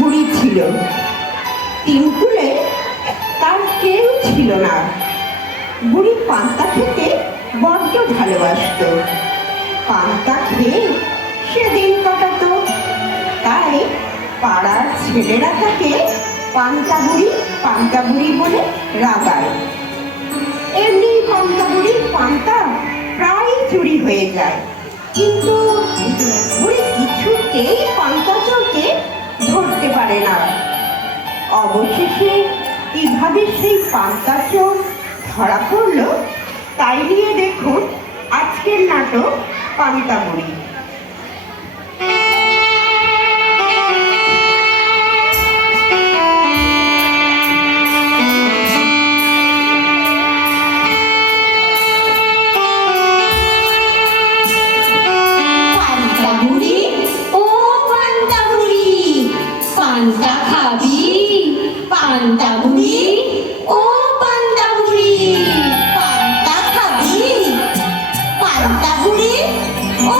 বুড়ি ছিল। তিনকুলে তার কেউ ছিল না। বুড়ি পান্তা খেতে বড্ড ভালোবাসত। পান্তা খেয়ে সে দিন কাটাতো। তাই পাড়ার ছেলেরা তাকে পান্তা বুড়ি বলে রাগায়। এমনি পান্তা বুড়ির পান্তা প্রায় চুরি হয়ে যায়, কিন্তু বুড়ি কিছুতেই পান্তা চোরকে ধরতে পারে না। অবশেষে কিভাবে সেই পান্তা চোর ধরা পড়ল তাই নিয়ে দেখুন আজকের নাটক পান্তা বুড়ি। পান্তা খাবি? পান্তা বুড়ি, ও পান্তা বুড়ি, পান্তা খাবি? পান্তা বুড়ি, ও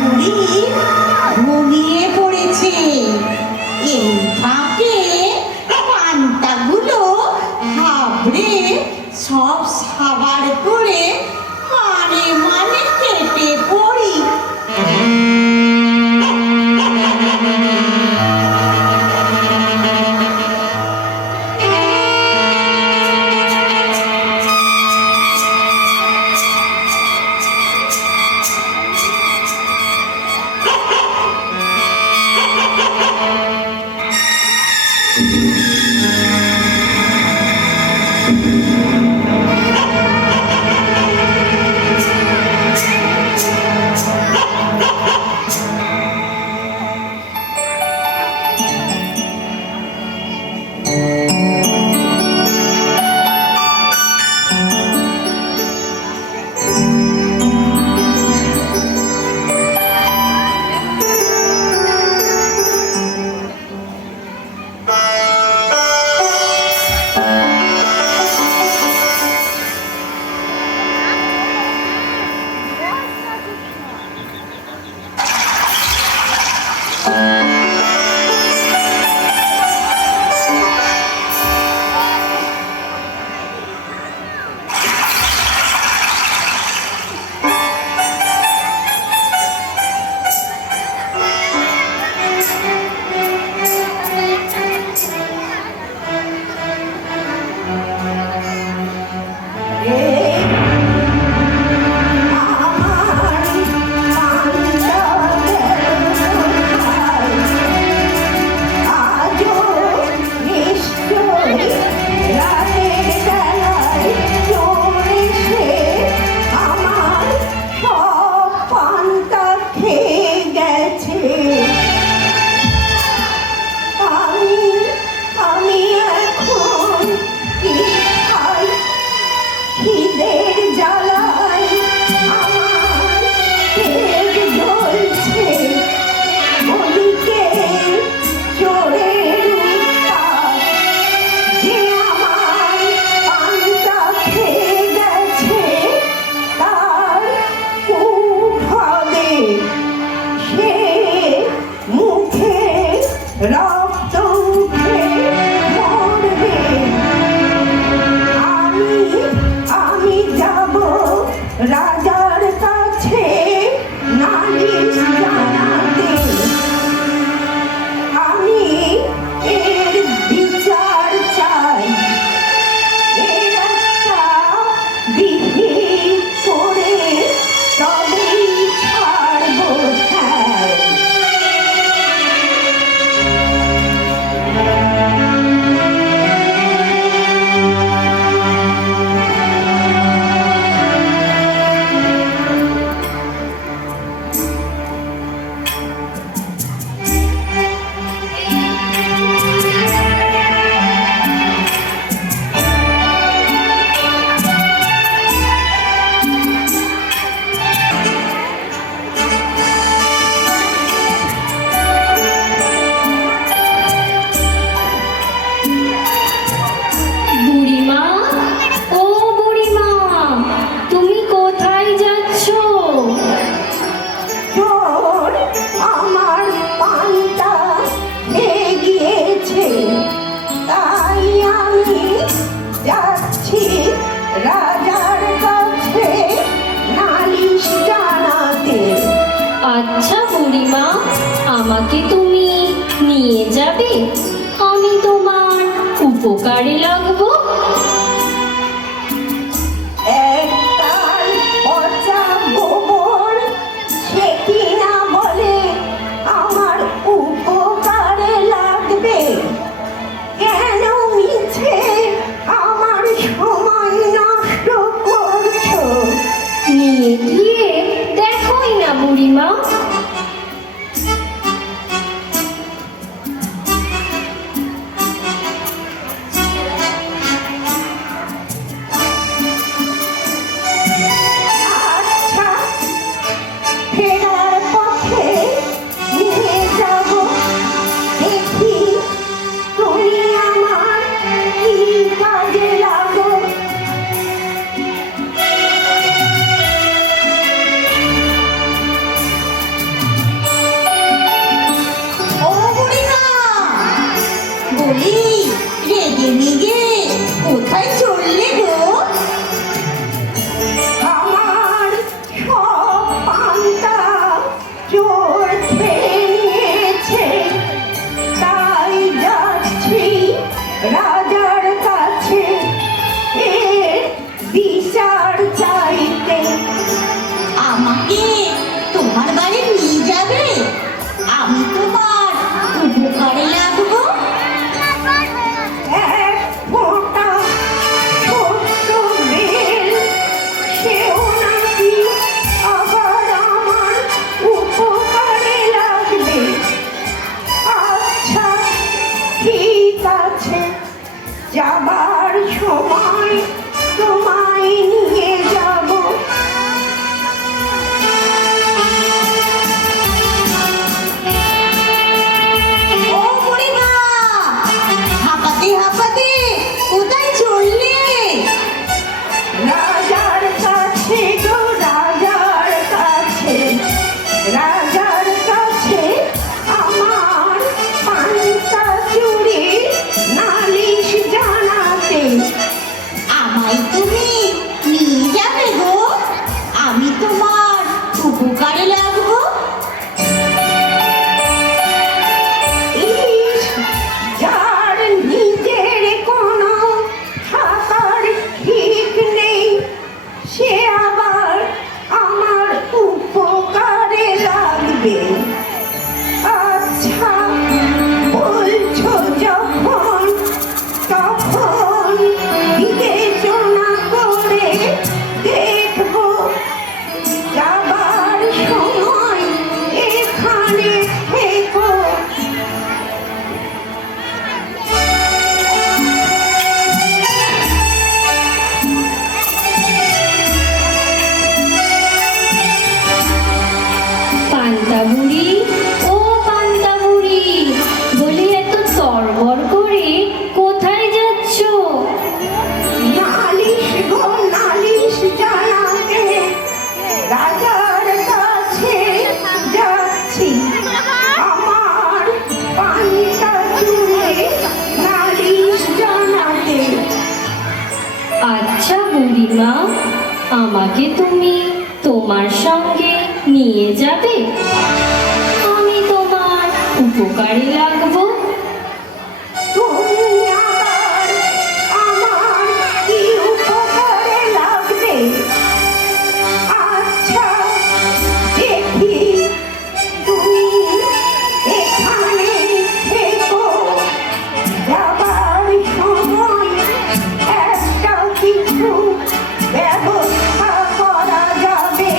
বুড়ি ঘুমিয়ে পড়েছে। এই ফাঁকে পান্তাগুলো হাবড়ে সব সাবার করে মানে মানে কেটে পড়ি। রাজার কাছে নালিশ জানাতে আমি এর বিচার চাই। এর একটা বিহিত করে তবেই ছাড়বো। হ্যাঁ, বুড়িমা, ও বুড়িমা, তুমি কোথায় যাচ্ছ? তোর আমার পান্তা খেয়ে গিয়েছে, তাই আমি যাচ্ছি রাজার কাছে নালিশ জানাতে। আচ্ছা বুড়িমা, আমাকে তুমি নিয়ে যাবে? আমি তোমার উপকারে লাগবো। একটার পচা গোবর সে কিনা বলে আমার উপকারে লাগবে? কেন মিছে আমার সময় নষ্ট করছো? নিয়ে গিয়ে দেখোই না বুড়িমা। বলি রেগে মেগে কোথায় চললে গো? আমার সব পান্তা চোর খেয়ে নিয়েছে, তাই যাচ্ছি রাজার কাছে এর বিচার চাইতে। আমাকে তোমার বাড়ি নিয়ে যাবে? আমি তোমার উপকারে লাগবো। এক ফোঁটা ছোট্ট বেল, সেও নাকি আবার আমার উপকারে লাগবে। আচ্ছা ঠিক আছে, যাবার সময় তোমায় নিয়ে যাব। ও বুড়িমা, হাঁপাতে হাঁপাতে কোথায় চললে? রাজার কাছে গো, রাজার কাছে, রাজার কাছে আমার পান্তা চুরি নালিশ জানাতে। আমায় তুমি নিয়ে যাবে গো? আমি তোমার উপকারে লাগবো। ইস, যার নিজের কোনো থাকার ঠিক নেই, সে আবার আমার উপকারে লাগবে। আচ্ছা বলছো যখন, তখন বিবেচনা করে দেখবো। যাবার সময় এখানে থেকো। পান্তা বুড়ি, ও পান্তা বুড়ি, বলি এত তরবর করে কোথায় যাচ্ছ? নালিশ গো, নালিশ জানাতে রাজার কাছে যাচ্ছি। আমার পান্তা চুরি নালিশ জানাতে। আচ্ছা বুড়িমা, আমাকে তুমি তোমার সঙ্গে নিয়ে যাবে? আমি তোমার উপকারে লাগবো। তুমি আবার আমার কি উপকারে লাগবে? আচ্ছা দেখি, তুমি এখানে থেকো। যাবার সময় একটা কিছু ব্যবস্থা করা যাবে।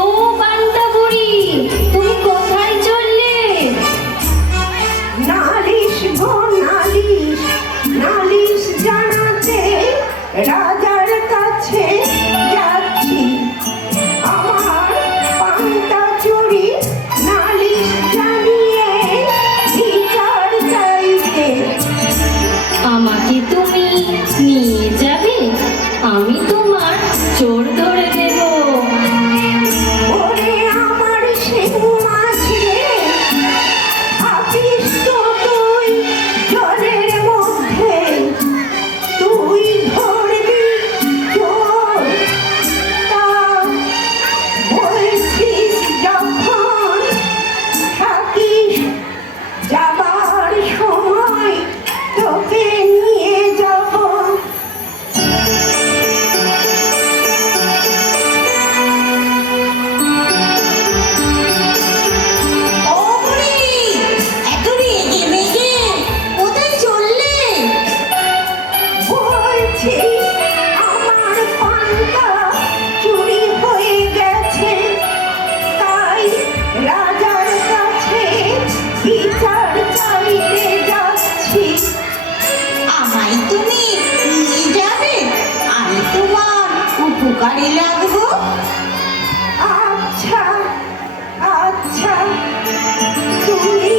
ও পান্তা বুড়ি, তুমি কোথায় চললে? নালিশ গো, নালিশ, নালিশ জানাতে রাজার কাছে যাচ্ছি। আমার পান্তা চুরি নালিশ জানিয়ে বিচার চাইতে। আমাকে তুমি নিয়ে যাবে? আমি তোমার চোর ধরে দেব। ওরে আমার সিং মাঝে, থাকিস তো তুই জলের মধ্যে। তুই ধরবি চোর, তা বলছিস যখন, থাকিস। যাবার সময় তোকে নিয়ে যাব। ও বুড়ি, এত রেগে মেগে কোথায় চললে? বলছি আমার পান্তা চুরি হয়ে গেছে, তাই রাজার কাছে বিচার চাইতে যাচ্ছি। আমায় তুমি নিয়ে যাবে? আমি তোমার উপকারে লাগবো। আচ্ছা আচ্ছা, তুমি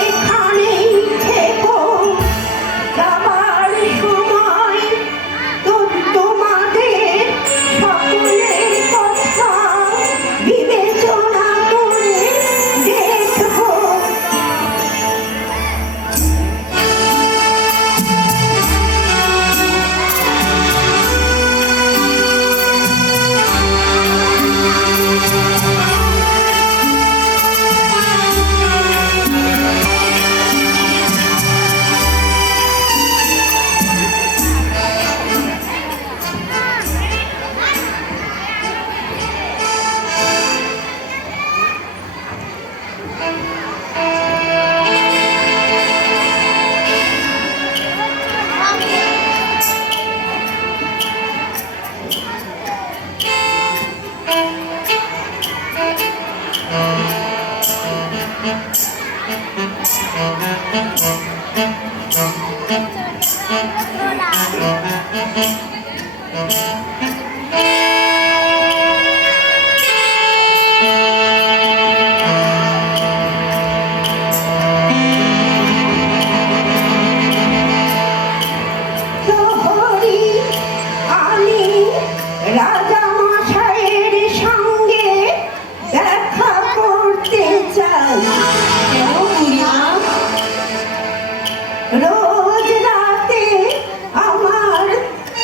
এখানেই থেকো। যাবার সময় তো তোমার প্রহরী, আমি রাজা মশাইয়ের সঙ্গে দেখা করতে চাই। কেন বুড়িমা? রোজ রাতে আমার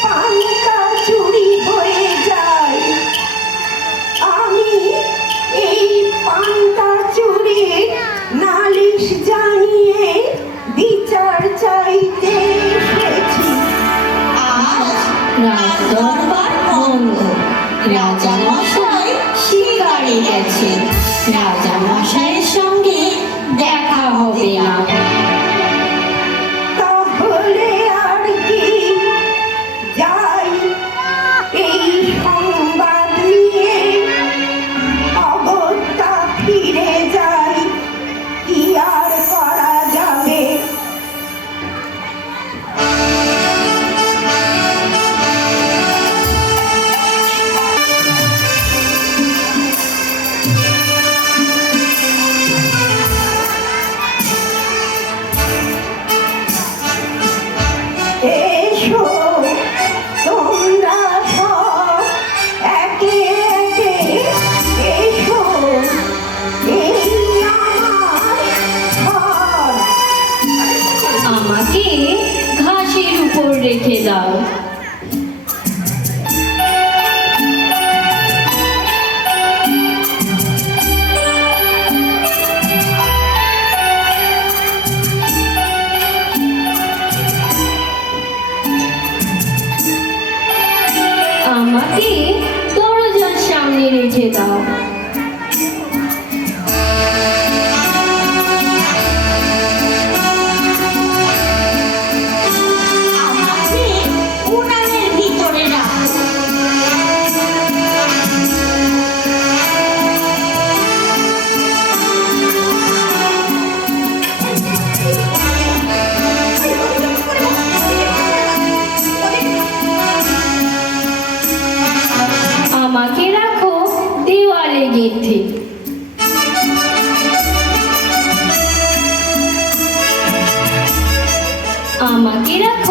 পান্তা চুরি হয়ে যায়। আমি এই পান্তা চুরি নালিশ জানিয়ে বিচার চাইতে এসেছি। রাজ দরবার বন্ধ। রাজা মশাই শিকারে গেছেন। রাজা মশাইয়ের সঙ্গে দেখা হবে না। তাহলে আর কি যাই এই সংবাদ নিয়ে অগত্যা ফিরে যাই, কি আর করা যাবে। এসো তোমরা সব একে একে এসো, এই আমার ঘর। আমাকে ঘাসের উপর রেখে দাও। আমাকে দরজার সামনে রেখে দাও। আমাকে উনানের ভিতরে রাখো। আমাকে রাখো দেওয়ালে গেঁথে। আমাকে রাখো